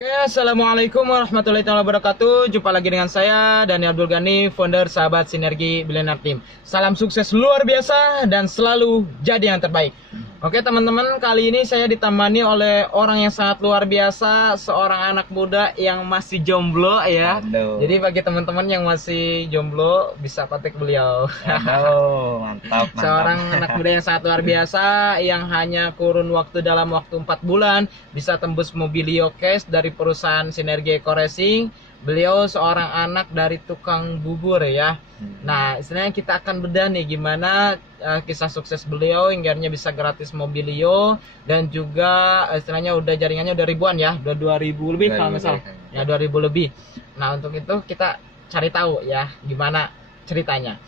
Oke, Assalamualaikum warahmatullahi wabarakatuh. Jumpa lagi dengan saya, Dani Abdul Ghani, founder Sahabat Sinergi Billionaire Team. Salam sukses luar biasa dan selalu jadi yang terbaik. Oke teman-teman, kali ini saya ditemani oleh orang yang sangat luar biasa, seorang anak muda yang masih jomblo ya. Aduh. Jadi bagi teman-teman yang masih jomblo bisa kontak beliau. Aduh, mantap. Seorang anak muda yang sangat luar biasa, yang hanya kurun waktu dalam waktu 4 bulan bisa tembus Mobilio Cash dari perusahaan Sinergi Eco Racing. Beliau seorang anak dari tukang bubur ya. Nah, istilahnya kita akan bedah nih gimana kisah sukses beliau hingga bisa gratis Mobilio, dan juga istilahnya udah jaringannya udah ribuan ya, udah 2000 lebih kalau nggak salah. Ya 2000 lebih. Nah, untuk itu kita cari tahu ya gimana ceritanya.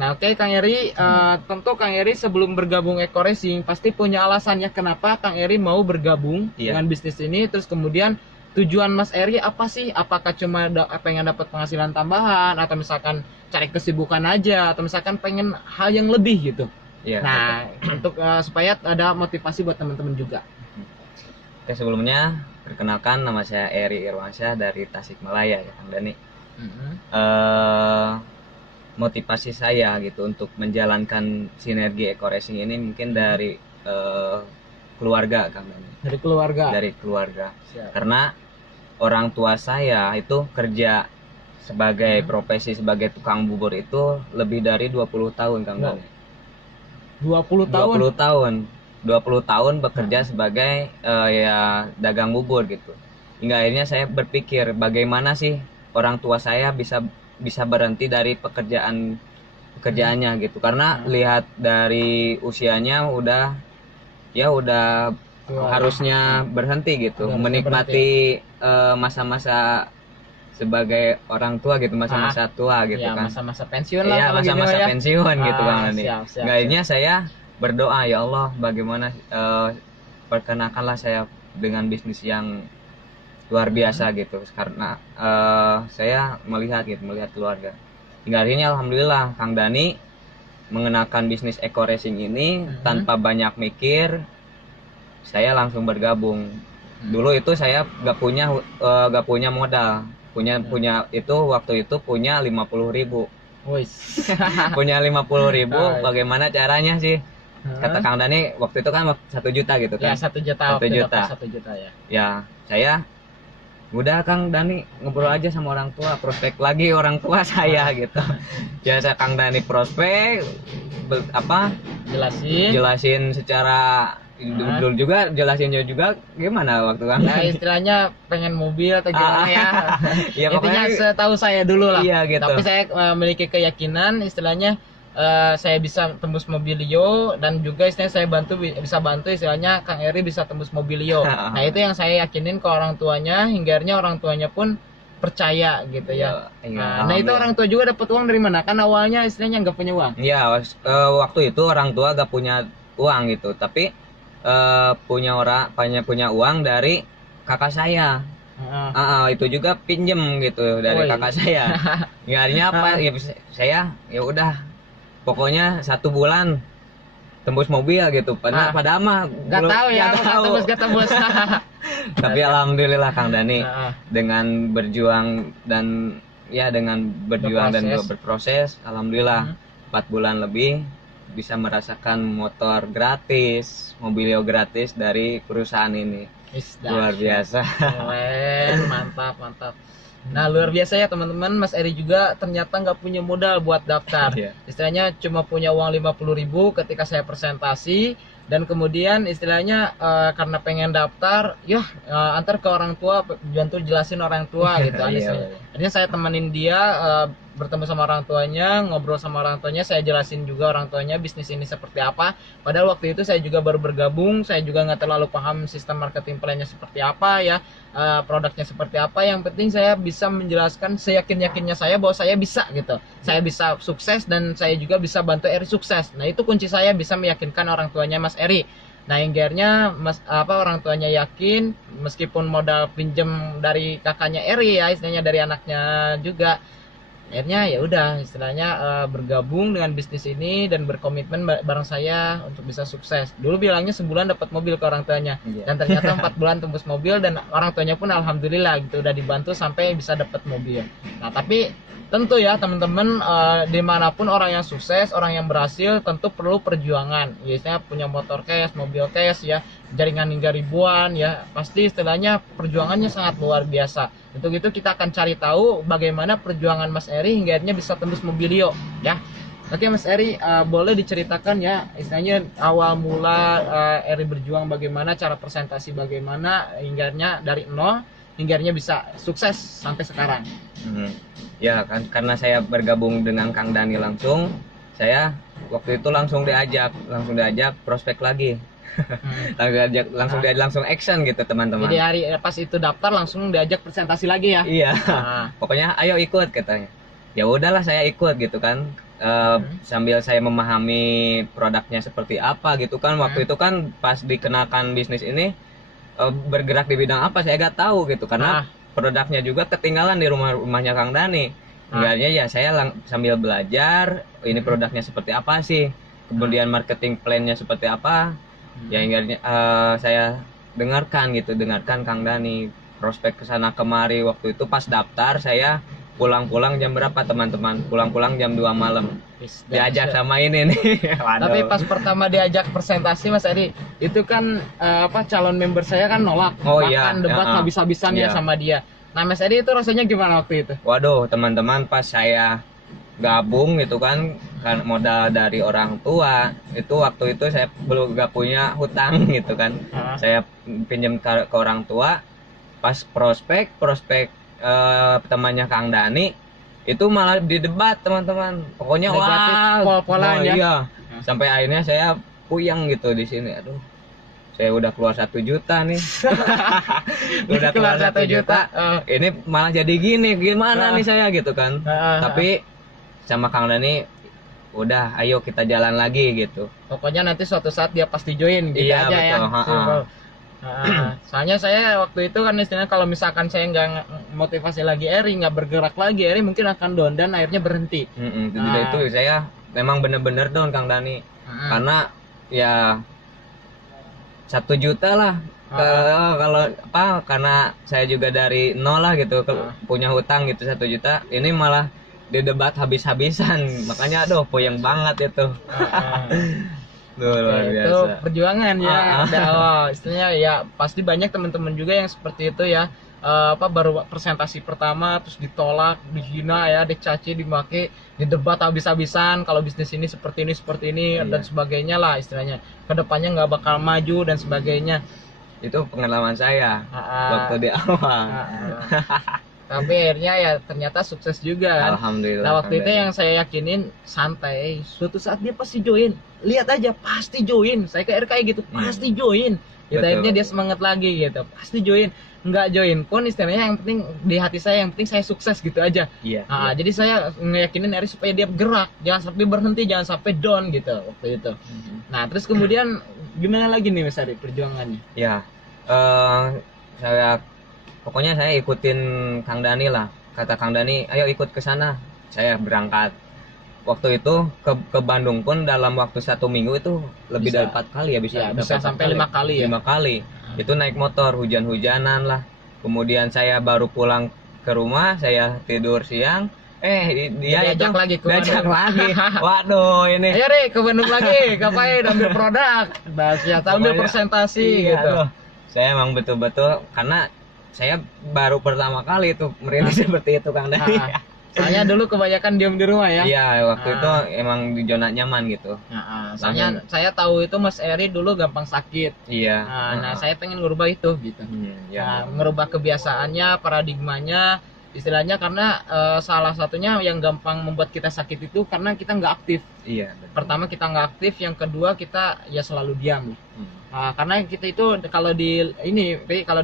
Nah, oke Kang Eri, tentu Kang Eri sebelum bergabung Eco Racing pasti punya alasannya kenapa Kang Eri mau bergabung dengan bisnis ini. Terus kemudian tujuan Mas Eri apa sih? Apakah cuma pengen dapat penghasilan tambahan, atau misalkan cari kesibukan aja, atau misalkan pengen hal yang lebih gitu? Iya, nah, untuk supaya ada motivasi buat teman-teman juga. Oke, sebelumnya perkenalkan, nama saya Eri Irwansyah dari Tasikmalaya ya Kang Dani. Motivasi saya gitu untuk menjalankan Sinergi Eco Racing ini mungkin dari keluarga Kang Dani. Dari keluarga. Dari keluarga. Siap. Karena orang tua saya itu kerja sebagai profesi sebagai tukang bubur itu lebih dari 20 tahun Kang Dani. 20 tahun. 20 tahun. 20 tahun bekerja sebagai ya dagang bubur gitu. Hingga akhirnya saya berpikir bagaimana sih orang tua saya bisa berhenti dari pekerjaannya gitu. Karena lihat dari usianya udah harusnya berhenti gitu, menikmati masa-masa sebagai orang tua gitu, masa-masa tua gitu ya, kan. Masa-masa pensiun lah. Iya, masa-masa ya. pensiun gitu Kang Dani. Akhirnya Siap. saya berdoa, ya Allah bagaimana perkenalkanlah saya dengan bisnis yang luar biasa gitu, karena saya melihat keluarga. Hingga akhirnya alhamdulillah Kang Dani mengenalkan bisnis Eco Racing ini tanpa banyak mikir. Saya langsung bergabung. Dulu itu saya gak punya modal. Punya itu waktu itu punya 50.000. Punya 50.000. Bagaimana caranya sih? Kata Kang Dani waktu itu kan 1 juta gitu kan. Ya, 1 juta. 1 juta. 1 juta ya. Ya, saya udah Kang Dani ngobrol aja sama orang tua, prospek lagi orang tua saya gitu. Ya saya Kang Dani prospek jelasin secara dulu juga, jelasinnya juga gimana waktu kan ya istilahnya pengen mobil atau gimana ya. Ya intinya setahu saya dulu lah. Iya, gitu. Tapi saya memiliki keyakinan istilahnya saya bisa tembus Mobilio, dan juga istilahnya saya bisa bantu istilahnya Kang Eri bisa tembus Mobilio. Nah, itu yang saya yakinin ke orang tuanya, hingga orang tuanya pun percaya gitu ya. Nah itu orang tua juga dapat uang dari mana? Kan awalnya istilahnya nggak punya uang. Iya, waktu itu orang tua gak punya uang gitu, tapi punya uang dari kakak saya. Itu juga pinjem gitu dari kakak saya. Ya, akhirnya apa? Ya saya ya udah, pokoknya 1 bulan tembus mobil gitu. Padahal mah nggak tahu ya, nggak tembus. Tapi alhamdulillah Kang Dani dengan berjuang dan berproses, alhamdulillah 4 bulan lebih bisa merasakan motor gratis, Mobilio gratis dari perusahaan ini. Luar biasa. Mantap. Nah, luar biasa ya teman-teman. Mas Eri juga ternyata nggak punya modal buat daftar. Istilahnya cuma punya uang 50.000 ketika saya presentasi, dan kemudian istilahnya karena pengen daftar, antar ke orang tua, bantu jelasin orang tua gitu. Akhirnya saya temenin dia, bertemu sama orang tuanya, ngobrol sama orang tuanya, saya jelasin juga orang tuanya bisnis ini seperti apa. Padahal waktu itu saya juga baru bergabung, saya juga nggak terlalu paham sistem marketing plan-nya seperti apa ya, produknya seperti apa. Yang penting saya bisa menjelaskan seyakin-yakinnya saya bahwa saya bisa gitu. Saya bisa sukses, dan saya juga bisa bantu Eri sukses. Nah, itu kunci saya bisa meyakinkan orang tuanya Mas Eri. Nah, akhirnya orang tuanya yakin, meskipun modal pinjem dari kakaknya Eri ya, istilahnya dari anaknya juga. akhirnya ya udah istilahnya bergabung dengan bisnis ini dan berkomitmen bareng saya untuk bisa sukses. Dulu bilangnya sebulan dapat mobil ke orang tuanya, Iya. dan ternyata 4 bulan tembus mobil, dan orang tuanya pun alhamdulillah gitu udah dibantu sampai bisa dapat mobil. Nah tapi tentu ya teman-teman, dimanapun orang yang sukses, orang yang berhasil tentu perlu perjuangan. Biasanya punya motor cash, mobil cash ya, jaringan hingga ribuan ya, pasti istilahnya perjuangannya sangat luar biasa. Untuk itu kita akan cari tahu bagaimana perjuangan Mas Eri hingga akhirnya bisa tembus Mobilio ya. Oke Mas Eri, boleh diceritakan ya istilahnya awal mula Eri berjuang, bagaimana cara presentasi, bagaimana hingga akhirnya dari nol hingga akhirnya bisa sukses sampai sekarang. Ya kan, karena saya bergabung dengan Kang Dani langsung, saya waktu itu langsung diajak prospek lagi. langsung diajak langsung action gitu teman-teman. Jadi hari pas itu daftar langsung diajak presentasi lagi ya. Iya. Nah, Pokoknya ayo ikut katanya. Ya udahlah saya ikut gitu kan. Sambil saya memahami produknya seperti apa gitu kan. Waktu itu kan pas dikenalkan bisnis ini bergerak di bidang apa saya gak tahu gitu, karena produknya juga ketinggalan di rumahnya Kang Dani. Enggaknya ya saya sambil belajar ini produknya seperti apa sih, kemudian marketing plan-nya seperti apa. Ya hingga saya dengarkan Kang Dani, prospek kesana kemari. Waktu itu pas daftar saya pulang jam berapa teman-teman? Pulang jam 2 malam. Diajak sama ini nih. Tapi pas pertama diajak presentasi Mas Eri, itu kan calon member saya kan nolak, bahkan debat habis-habisan ya sama dia. Nah Mas Eri itu rasanya gimana waktu itu? Waduh teman-teman, pas saya gabung gitu kan modal dari orang tua, itu waktu itu saya belum gak punya hutang gitu kan. Saya pinjam ke orang tua. Pas prospek temannya Kang Dani itu malah didebat teman-teman, pokoknya pol-polan ya. Iya. Sampai akhirnya saya puyeng gitu di sini. Aduh, saya udah keluar 1 juta nih. Udah keluar 1 juta. Ini malah jadi gini, gimana nih saya gitu kan. Tapi sama Kang Dani, udah ayo kita jalan lagi gitu. Pokoknya nanti suatu saat dia pasti join gitu iya, aja betul. Ya. Soalnya saya waktu itu kan istilahnya kalau misalkan saya nggak motivasi lagi Eri, nggak bergerak lagi, Eri mungkin akan down dan akhirnya berhenti. Itu saya memang bener-bener down Kang Dani. Karena ya 1 juta lah. Kalau karena saya juga dari nol lah gitu, punya hutang gitu 1 juta. Ini malah didebat habis-habisan, makanya aduh puyeng banget itu. Luar biasa. Itu perjuangan ya. Istilahnya ya pasti banyak teman-teman juga yang seperti itu ya. Baru presentasi pertama terus ditolak, dihina ya, dicaci, dimaki, didebat habis-habisan kalau bisnis ini seperti ini dan sebagainya lah istilahnya. Kedepannya nggak bakal maju dan sebagainya. Itu pengalaman saya waktu di awal. Tapi akhirnya ya ternyata sukses juga kan. Alhamdulillah. Nah waktu itu yang saya yakinin santai, suatu saat dia pasti join. Lihat aja pasti join. Saya ke RKI gitu, pasti join. Gitu, akhirnya dia semangat lagi gitu, pasti join. Nggak join pun istilahnya yang penting di hati saya, yang penting saya sukses gitu aja. Jadi saya ngeyakinin Eri supaya dia bergerak, jangan sampai berhenti, jangan sampai down gitu waktu itu. Nah terus kemudian gimana lagi nih Mas Eri perjuangannya? Ya, pokoknya saya ikutin Kang Dani lah. Kata Kang Dani, ayo ikut ke sana. Saya berangkat. Waktu itu ke Bandung pun dalam waktu 1 minggu itu lebih dari 4 kali ya bisa sampai 5 kali ya. 5 kali. Itu naik motor hujan-hujanan lah. Kemudian saya baru pulang ke rumah, saya tidur siang. Dia diajak lagi ke Bandung. Waduh ini. Ayo deh ke Bandung lagi, ngapain ambil produk. Ambil presentasi gitu. Aduh, saya emang betul-betul karena saya baru pertama kali itu merintis seperti itu Kang Dani. Soalnya dulu kebanyakan diem di rumah ya. Iya, waktu itu emang di zona nyaman gitu. Soalnya saya tahu itu Mas Eri dulu gampang sakit. Iya. Nah, saya pengen ngerubah itu gitu. Ngerubah kebiasaannya, paradigmanya, istilahnya karena salah satunya yang gampang membuat kita sakit itu karena kita nggak aktif. Iya. Betul. Pertama kita nggak aktif, yang kedua kita ya selalu diam. Karena kita itu kalau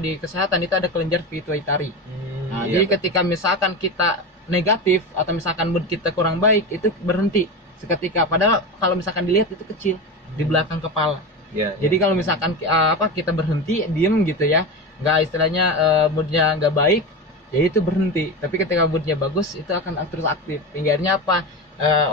di kesehatan itu ada kelenjar pituitari. Jadi ketika misalkan kita negatif atau misalkan mood kita kurang baik, itu berhenti seketika. Padahal kalau misalkan dilihat itu kecil di belakang kepala. Jadi kalau misalkan kita berhenti diem gitu ya, nggak istilahnya moodnya nggak baik, ya itu berhenti. Tapi ketika moodnya bagus itu akan terus aktif. Hingga apa,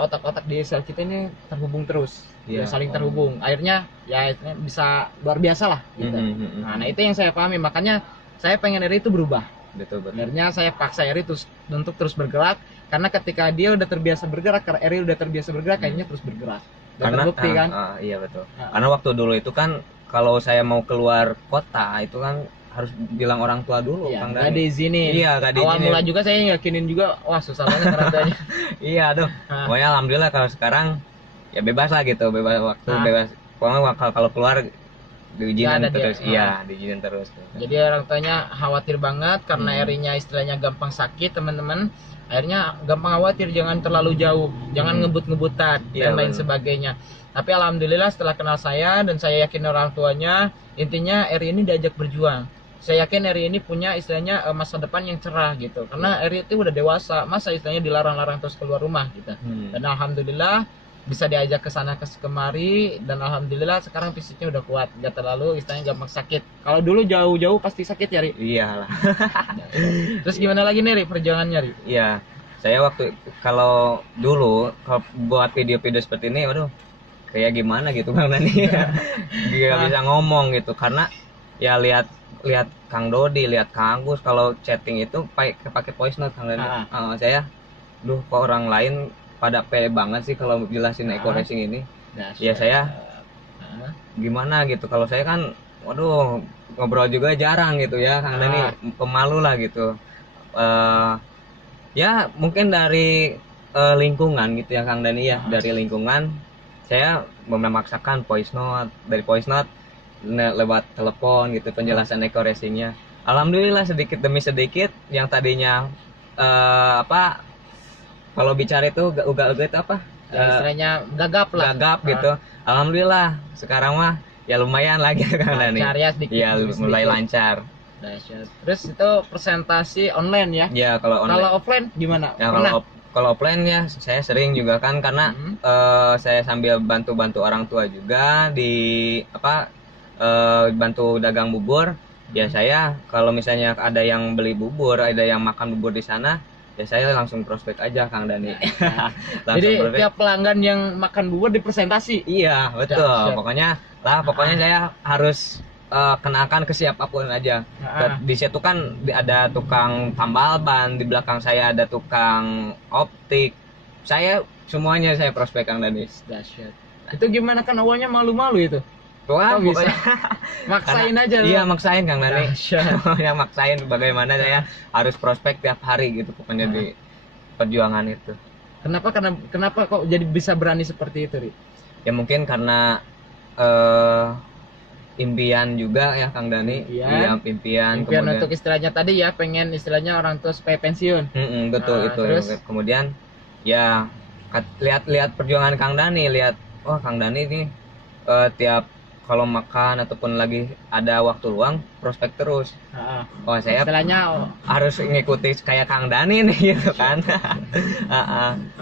otak-otak di sel kita ini terhubung terus, Iya. saling terhubung. Akhirnya ya akhirnya bisa luar biasa lah gitu. Nah itu yang saya pahami, makanya saya pengen Eri itu berubah. Betul. Akhirnya saya paksa Eri untuk terus bergerak, karena ketika dia udah terbiasa bergerak, karena Eri udah terbiasa bergerak, kayaknya terus bergerak. Dan Karena terbukti kan. iya betul. Karena waktu dulu itu kan kalau saya mau keluar kota itu kan harus bilang orang tua dulu, Iya, Kang nggak Dani. diizinin. Iya, nggak Awal diizinin. mula juga saya yakinin juga, wah susah banget orang tuanya. Iya, aduh. Pokoknya alhamdulillah kalau sekarang ya bebas lah gitu, bebas waktu, bebas. Pokoknya kalau keluar diizinin Nggak ada terus. dia. Iya, diizinin terus. Jadi orang tuanya khawatir banget karena Hmm. Erinya istilahnya gampang sakit, teman-teman. Akhirnya gampang khawatir, jangan terlalu jauh, jangan ngebut-ngebutan Iya, dan lain benar. sebagainya. Tapi alhamdulillah setelah kenal saya dan saya yakin orang tuanya, intinya Eri ini diajak berjuang. Saya yakin Eri ini punya istilahnya masa depan yang cerah gitu. Karena Eri itu udah dewasa, masa istilahnya dilarang-larang terus keluar rumah gitu. Dan alhamdulillah bisa diajak ke sana ke kemari, dan alhamdulillah sekarang fisiknya udah kuat, nggak terlalu istilahnya gampang sakit. Kalau dulu jauh-jauh pasti sakit ya, Ri. Iyalah. Terus gimana lagi nih, Ri, perjuangannya, Ri? Iya. Saya waktu kalau dulu kalau buat video-video seperti ini, waduh, kayak gimana gitu Bang Dani. Gak bisa ngomong gitu karena ya lihat Kang Dodi, lihat Kang Agus kalau chatting itu pakai voice note Kang Dani. Saya kok orang lain pada pede banget sih kalau jelasin eco racing ini. Ya saya gimana gitu, kalau saya kan waduh ngobrol juga jarang gitu ya Kang Dani, pemalu lah gitu. Ya mungkin dari lingkungan gitu ya Kang Dani ya, dari lingkungan saya memaksakan voice note, dari voice note lewat telepon gitu penjelasan eco racingnya. Alhamdulillah sedikit demi sedikit yang tadinya kalau bicara itu uga-uga itu apa? Ya, istilahnya gagap lah. Gagap gitu. Alhamdulillah sekarang mah ya lumayan lagi Kang Dani. Lancar ya sedikit. Iya, mulai sedikit. lancar. Dahsyat. Terus itu presentasi online ya? Ya kalau online. Kalau offline gimana? Ya Pernah? kalau offline ya saya sering juga kan karena saya sambil bantu-bantu orang tua juga di bantu dagang bubur. Ya saya kalau misalnya ada yang beli bubur, ada yang makan bubur di sana, ya saya langsung prospek aja Kang Dani. Jadi tiap pelanggan yang makan bubur dipresentasi. Iya betul. Dahsyat. Pokoknya saya harus kenalkan ke siapapun aja. Di situ kan ada tukang tambal ban, di belakang saya ada tukang optik. Saya semuanya saya prospek Kang Dani. Dahsyat. Itu gimana, kan awalnya malu-malu itu? Wah, Kok bisa? pokoknya Maksain aja lu. Iya, maksain Kang Dani. Dahsyat. Yang maksain bagaimana saya harus prospek tiap hari gitu pokoknya di perjuangan itu. Kenapa kok jadi bisa berani seperti itu, Ri? Ya mungkin karena impian juga ya Kang Dani. Iya, impian kemudian untuk istilahnya tadi ya, pengen istilahnya orang tua supaya pensiun. Betul itu. Terus? Kemudian ya lihat perjuangan Kang Dani, lihat wah Kang Dani ini tiap kalau makan ataupun lagi ada waktu luang prospek terus. Oh saya Istilahnya harus ngikuti kayak Kang Dani nih gitu kan.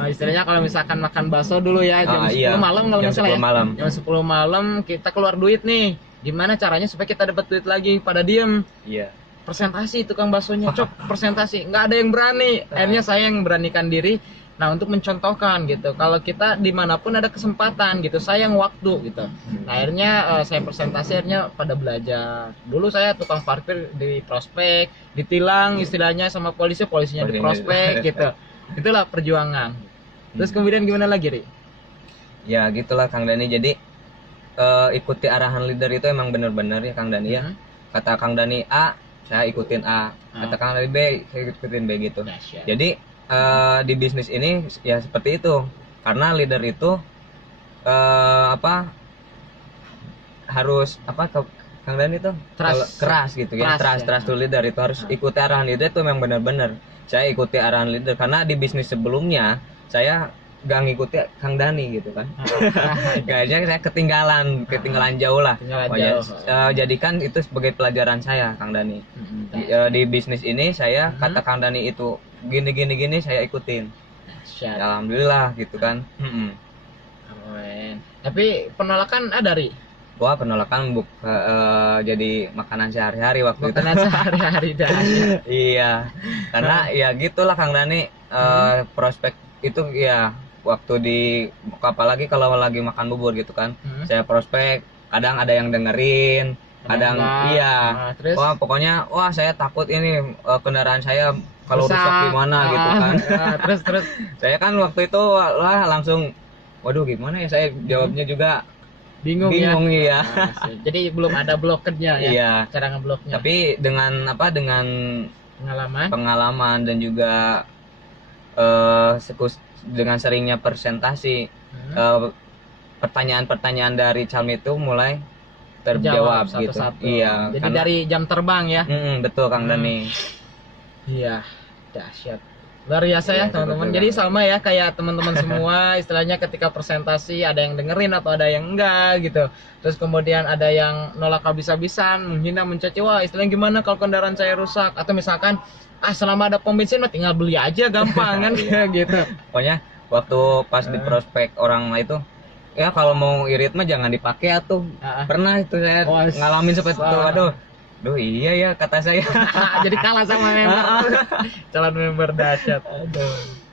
istilahnya kalau misalkan makan bakso dulu ya jam 10 Iya, malam kalau jam nggak salah 10 ya. malam. Jam 10 malam kita keluar duit nih. Gimana caranya supaya kita dapat duit lagi? Pada diem. Iya. Presentasi tukang baksonya, cok presentasi. Nggak ada yang berani. Akhirnya saya yang beranikan diri. Nah, untuk mencontohkan gitu, kalau kita dimanapun ada kesempatan gitu, sayang waktu gitu. Nah, akhirnya saya presentasi, akhirnya pada belajar. Dulu saya tukang parkir di prospek, ditilang istilahnya sama polisinya di prospek gitu. Itulah perjuangan. Terus kemudian gimana lagi, Ri? Ya gitulah Kang Dani. Jadi ikuti arahan leader itu emang benar-benar ya Kang Dani ya. Kata Kang Dani A, saya ikutin A. Kata Kang Dani B, saya ikutin B gitu. Jadi di bisnis ini ya seperti itu, karena leader itu harus Kang Dani itu keras gitu ya, trust to leader itu harus ikuti arahan leader itu memang benar-benar. Saya ikuti arahan leader karena di bisnis sebelumnya saya gak ngikuti Kang Dani gitu kan. Kayaknya saya ketinggalan jauh lah. Jadikan itu sebagai pelajaran saya Kang Dani. Di bisnis ini saya kata Kang Dani itu gini saya ikutin. Alhamdulillah gitu kan. Tapi penolakan ada, Ri? Wah, penolakan jadi makanan sehari-hari waktu itu. Makanan sehari-hari dah. Iya, karena ya gitulah Kang Dani, prospek itu ya waktu di apalagi kalau lagi makan bubur gitu kan, saya prospek kadang ada yang dengerin, kadang iya. Nah, terus? Wah, pokoknya wah saya takut ini kendaraan saya kalau rusak gimana gitu kan. Terus Saya kan waktu itu lah langsung waduh gimana ya, saya jawabnya juga bingung ya. Nah, jadi belum ada blokernya ya. Iya. Cara ngebloknya. Tapi dengan dengan pengalaman dan juga dengan seringnya presentasi, pertanyaan-pertanyaan dari calon itu mulai terjawab gitu. Satu-satu. Iya. Jadi dari jam terbang ya. Betul Kang Dani. Iya, dahsyat. Luar biasa ya teman-teman. Betul, Jadi sama ya kayak teman-teman semua, istilahnya ketika presentasi ada yang dengerin atau ada yang enggak gitu. Terus kemudian ada yang nolak habis-habisan, menghina, mencaci, wah istilahnya gimana kalau kendaraan saya rusak, atau misalkan selama ada pom bensin mah tinggal beli aja gampang kan gitu. Pokoknya waktu pas di prospek orang itu ya kalau mau irit mah jangan dipakai atuh. Pernah itu saya ngalamin seperti itu. Aduh iya ya kata saya. Jadi kalah sama member. Calon member dahsyat.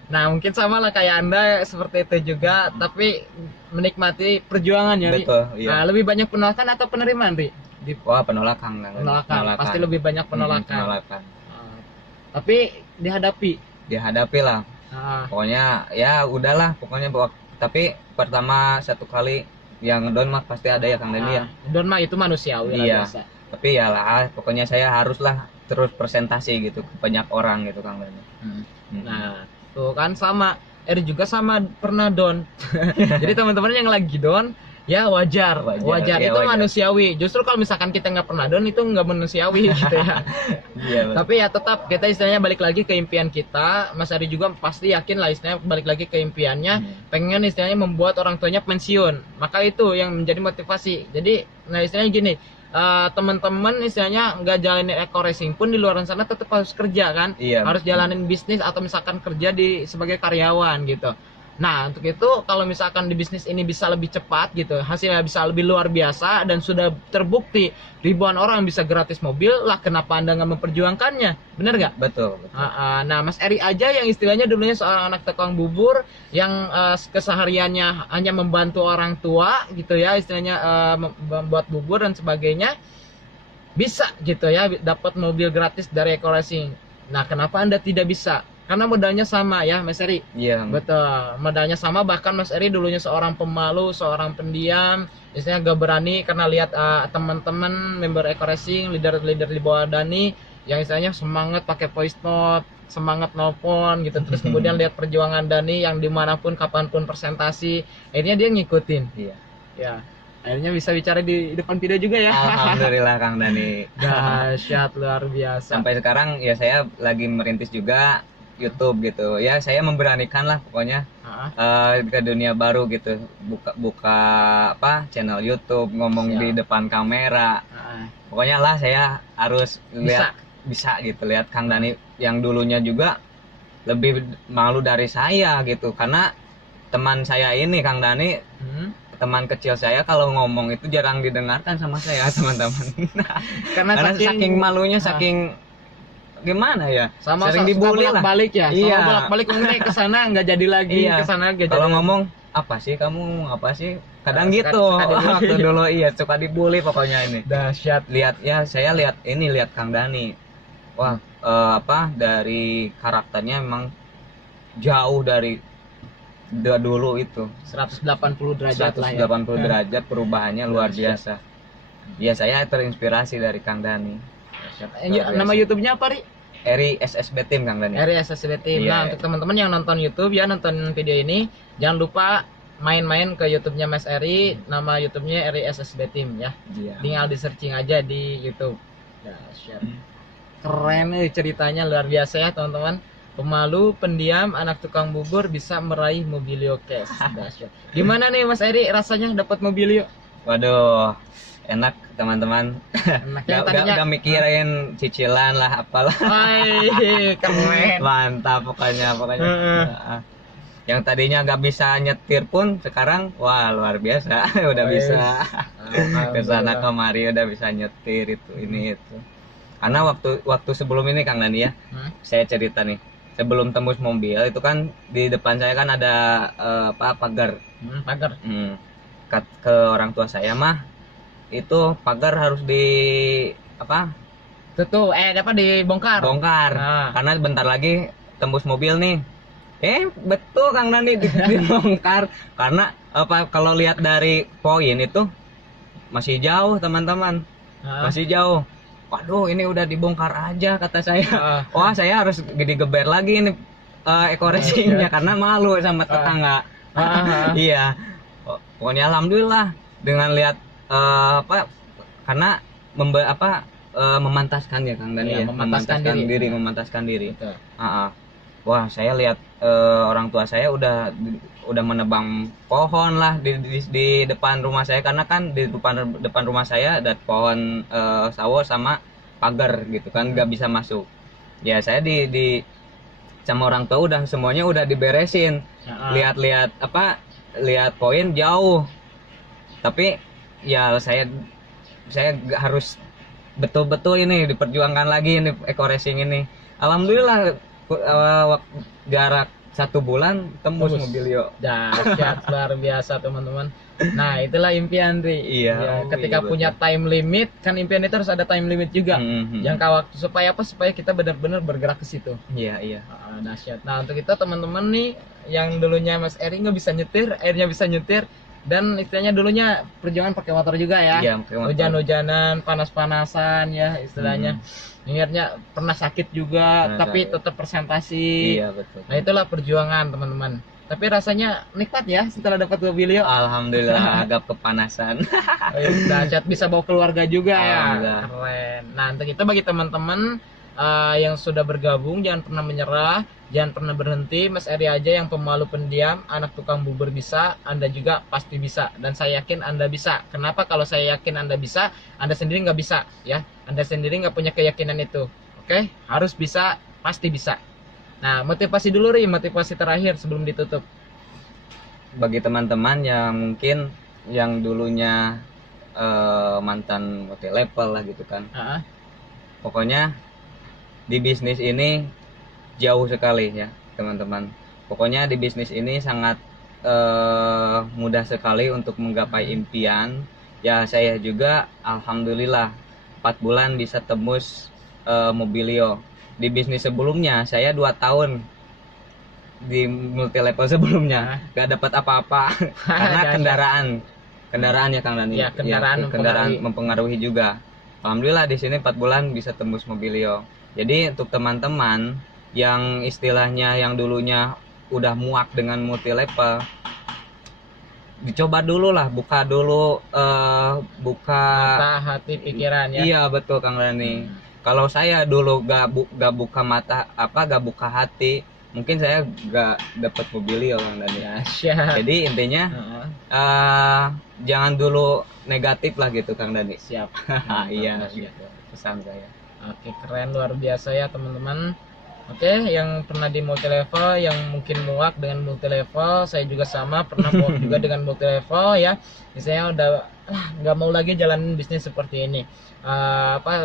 Nah mungkin sama lah kayak Anda seperti itu juga, tapi menikmati perjuangannya. Betul, iya. Nah, lebih banyak penolakan atau penerimaan, Ri? Wah, penolakan. Pasti lebih banyak penolakan. Tapi dihadapi lah. Pokoknya ya udahlah, pokoknya tapi pertama satu kali yang down mah pasti ada ya Kang Dani ya. Down mah itu manusiawi lah biasa. Tapi ya lah, pokoknya saya haruslah terus presentasi gitu ke banyak orang gitu Kang Dani. Nah, tuh kan sama. Juga sama pernah down. Jadi teman-teman yang lagi down, ya wajar. Ya, itu wajar. Manusiawi. Justru kalau misalkan kita nggak pernah down itu nggak manusiawi gitu ya. Tapi ya tetap kita istilahnya balik lagi ke impian kita. Mas Ari juga pasti yakin lah istilahnya balik lagi ke impiannya. Pengen istilahnya membuat orang tuanya pensiun. Maka itu yang menjadi motivasi. Jadi nah istilahnya gini. Teman-teman istilahnya nggak jalanin eco racing pun di luar sana tetap harus kerja kan, harus jalanin bisnis atau misalkan kerja sebagai karyawan gitu. Nah untuk itu kalau misalkan di bisnis ini bisa lebih cepat gitu, hasilnya bisa lebih luar biasa dan sudah terbukti ribuan orang bisa gratis mobil lah, kenapa Anda nggak memperjuangkannya, bener nggak? Betul. Nah Mas Eri aja yang istilahnya dulunya seorang anak tukang bubur yang kesehariannya hanya membantu orang tua gitu ya, istilahnya membuat bubur dan sebagainya, bisa gitu ya dapat mobil gratis dari Eco Racing. Nah kenapa Anda tidak bisa? Karena modalnya sama ya Mas Eri. Iya. Betul, modalnya sama. Bahkan Mas Eri dulunya seorang pemalu, seorang pendiam, istilahnya gak berani karena lihat teman-teman member Eco Racing, leader-leader di bawah Dani yang istilahnya semangat pakai voice note, semangat nelpon gitu. Terus kemudian lihat perjuangan Dani yang dimanapun kapanpun presentasi, akhirnya dia ngikutin. Iya. Ya. Akhirnya bisa bicara di depan video juga ya. Alhamdulillah Kang Dani. Dahsyat, luar biasa. Sampai sekarang ya saya lagi merintis juga YouTube gitu ya, saya memberanikan lah pokoknya ke dunia baru gitu, buka channel YouTube, ngomong di depan kamera. Pokoknya lah saya harus bisa gitu, lihat Kang Dani yang dulunya juga lebih malu dari saya gitu, karena teman saya ini Kang Dani teman kecil saya kalau ngomong itu jarang didengarkan sama saya teman-teman. Karena saking malunya, saking gimana ya, sama sering dibully lah, balik ya. Iya, balik ngomongnya ke sana nggak jadi lagi, ke sana nggak jadi. Kalau ngomong apa sih kamu, apa sih, kadang gitu waktu dulu suka dibully pokoknya ini. Dahsyat. Lihat ya, saya lihat Kang Dani, wah dari karakternya memang jauh dari dulu itu 180 derajat lah ya. 180 derajat perubahannya luar biasa. Ya saya terinspirasi dari Kang Dani. Nama YouTube-nya apa, Ri? Eri SSB Team Kang Dani. Eri SSB Team. Nah, untuk teman-teman yang nonton YouTube ya, nonton video ini, jangan lupa main-main ke YouTube-nya Mas Eri. Nama YouTube-nya Eri SSB Team ya. Tinggal di searching aja di YouTube. Dahsyat. Keren nih ceritanya, luar biasa ya teman-teman. Pemalu, pendiam, anak tukang bubur bisa meraih Mobilio Cash. Dahsyat. Gimana nih Mas Eri rasanya dapat Mobilio? Waduh, enak teman-teman. Gak mikirin cicilan lah apalah. Keren. Mantap pokoknya. Yang tadinya nggak bisa nyetir pun sekarang wah luar biasa. Udah Wes. bisa kesana Alhamdulillah. kemari, udah bisa nyetir itu ini itu. Karena waktu sebelum ini Kang Dani ya, saya cerita nih. Sebelum tembus mobil itu kan di depan saya kan ada pagar. Pagar. Ke orang tua saya mah itu pagar harus apa Tuh, dapat dibongkar. bongkar Nah. karena bentar lagi tembus mobil nih. Betul Kang Dani dibongkar karena apa, kalau lihat dari poin itu masih jauh teman-teman, masih jauh. Waduh, ini udah dibongkar aja kata saya. Wah, saya harus digeber lagi ini eco racingnya karena malu sama tetangga. Iya. Pokoknya alhamdulillah dengan lihat karena memantaskan ya Kang Dani ya, memantaskan diri. Betul. Wah, saya lihat orang tua saya udah menebang pohon lah di depan rumah saya, karena kan di depan rumah saya ada pohon sawo sama pagar gitu kan, nggak bisa masuk. Ya saya di sama orang tua udah semuanya udah diberesin. Lihat poin jauh. Tapi ya saya harus betul-betul ini diperjuangkan lagi ini eco racing ini. Alhamdulillah jarak 1 bulan tembus Mobilio. Dahsyat, luar biasa teman-teman. Nah, itulah impian Ri. Iya. Ketika punya time limit, kan impian itu harus ada time limit juga. Jangka waktu supaya apa? Supaya kita benar-benar bergerak ke situ. Iya. Dahsyat. Nah, untuk kita teman-teman nih yang dulunya Mas Eri nggak bisa nyetir, akhirnya bisa nyetir, dan istilahnya dulunya perjuangan pakai motor juga ya. Iya, pakai motor. Hujan-hujanan, panas-panasan ya istilahnya. Akhirnya pernah sakit juga, tapi tetap presentasi. Iya, betul. Nah, itulah perjuangan teman-teman. Tapi rasanya nikmat ya setelah dapat Mobilio. Alhamdulillah agak kepanasan. Dahsyat, bisa bawa keluarga juga ya. Alhamdulillah. Keren. Nah, untuk itu bagi teman-teman yang sudah bergabung, jangan pernah menyerah, jangan pernah berhenti. Mas Eri aja yang pemalu pendiam, anak tukang bubur bisa, Anda juga pasti bisa. Dan saya yakin Anda bisa. Kenapa? Kalau saya yakin Anda bisa, Anda sendiri nggak bisa ya. Anda sendiri nggak punya keyakinan itu. Oke? Harus bisa, pasti bisa. Nah, motivasi dulu Ri, motivasi terakhir sebelum ditutup. Bagi teman-teman yang mungkin yang dulunya mantan multi level lah gitu kan. Pokoknya di bisnis ini jauh sekali ya teman-teman. Pokoknya di bisnis ini sangat mudah sekali untuk menggapai impian. Ya saya juga alhamdulillah 4 bulan bisa tembus Mobilio. Di bisnis sebelumnya saya 2 tahun di multi level sebelumnya gak dapat apa-apa karena kendaraan ya Kang Dani. Ya, kendaraan mempengaruhi juga. Alhamdulillah di sini 4 bulan bisa tembus Mobilio. Jadi untuk teman-teman yang istilahnya yang dulunya udah muak dengan multi level, dicoba dulu lah, buka mata hati pikiran ya. Iya betul Kang Dani. Kalau saya dulu gak buka hati, mungkin saya gak dapat Mobilio Kang Dani. Jadi intinya jangan dulu negatif lah gitu Kang Dani. Siap. Iya gitu pesan saya. Oke, keren, luar biasa ya teman-teman. Oke, yang pernah di multi level, yang mungkin muak dengan multi level, saya juga sama pernah muak juga dengan multi level ya. Misalnya udah nggak mau lagi jalanin bisnis seperti ini.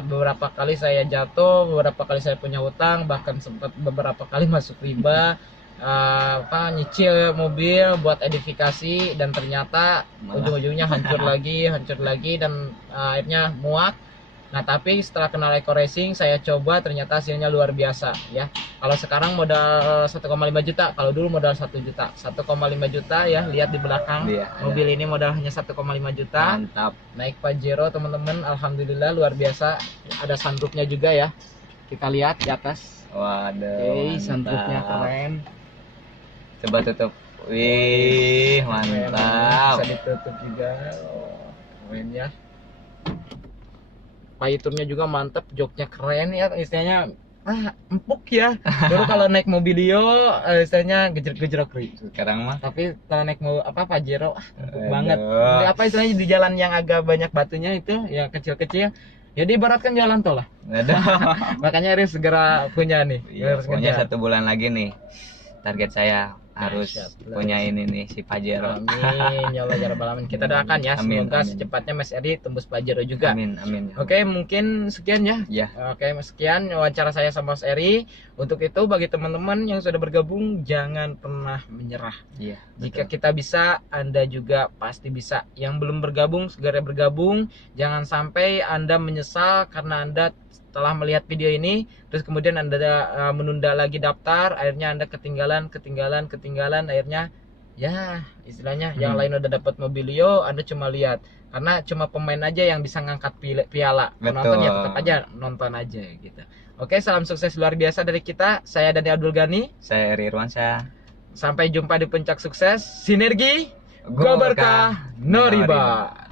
Beberapa kali saya jatuh, beberapa kali saya punya hutang, bahkan sempat beberapa kali masuk riba, nyicil mobil buat edifikasi, dan ternyata ujung-ujungnya hancur lagi dan akhirnya muak. Nah, tapi setelah kenal eco racing, saya coba, ternyata hasilnya luar biasa ya. Kalau sekarang modal 1,5 juta, kalau dulu modal 1 juta. 1,5 juta ya, lihat di belakang. Mobil ini modal hanya 1,5 juta. Mantap. Naik Pajero teman-teman, alhamdulillah luar biasa. Ada sunroofnya juga ya. Kita lihat di atas. Waduh. Sunroofnya keren. Coba tutup. Wih, mantap. Bisa ditutup juga. Keren ya. Payturnya juga mantep, joknya keren ya, istilahnya empuk ya. Dulu kalau naik Mobilio istilahnya gejrok-gejrok sekarang mah, tapi kalau naik Pajero empuk banget. Apa istilahnya di jalan yang agak banyak batunya itu, yang kecil-kecil, jadi ibaratkan jalan tol lah. Makanya harus segera punya nih. Iya, pokoknya 1 bulan lagi nih target saya harus Siap. punya ini nih si Pajero. Amin ya Allah ya Rabbal Alamin. Kita doakan ya, Amin, semoga amin. secepatnya Mas Eri tembus Pajero juga. Amin amin. Oke, mungkin sekian ya. Ya. Oke, sekian wawancara saya sama Mas Eri. Untuk itu bagi teman-teman yang sudah bergabung, jangan pernah menyerah. Iya. Jika kita bisa, Anda juga pasti bisa. Yang belum bergabung, segera bergabung. Jangan sampai Anda menyesal karena Anda telah melihat video ini, terus kemudian Anda menunda lagi daftar, akhirnya Anda ketinggalan, akhirnya ya istilahnya yang lain udah dapat Mobilio, Anda cuma lihat. Karena cuma pemain aja yang bisa ngangkat piala. Penonton ya tetap aja nonton aja gitu. Oke, salam sukses luar biasa dari kita. Saya Dani Abdul Ghani. Saya Eri Irwansyah. Sampai jumpa di puncak sukses. Sinergi, Go Berkah, No Riba.